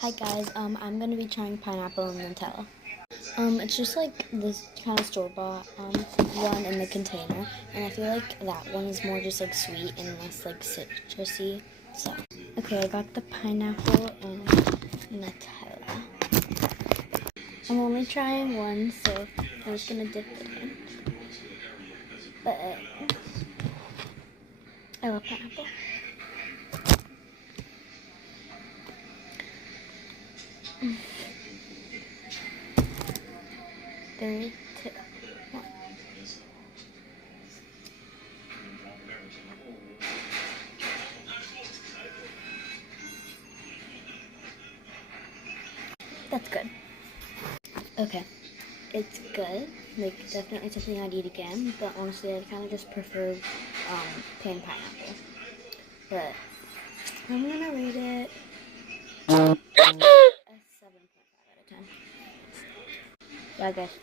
Hi guys, I'm gonna be trying pineapple and Nutella. It's just like this kind of store-bought one in the container, and I feel like that one is more just like sweet and less like citrusy. So, okay, I got the pineapple and Nutella. I'm only trying one, so I'm just gonna dip it in. But I love pineapple. 3, 2, 1. That's good. Okay, it's good. Like, definitely something I'd eat again, but honestly, I kind of just prefer plain pineapple. But I'm gonna rate it a 7.5 out of 10. Bye, guys.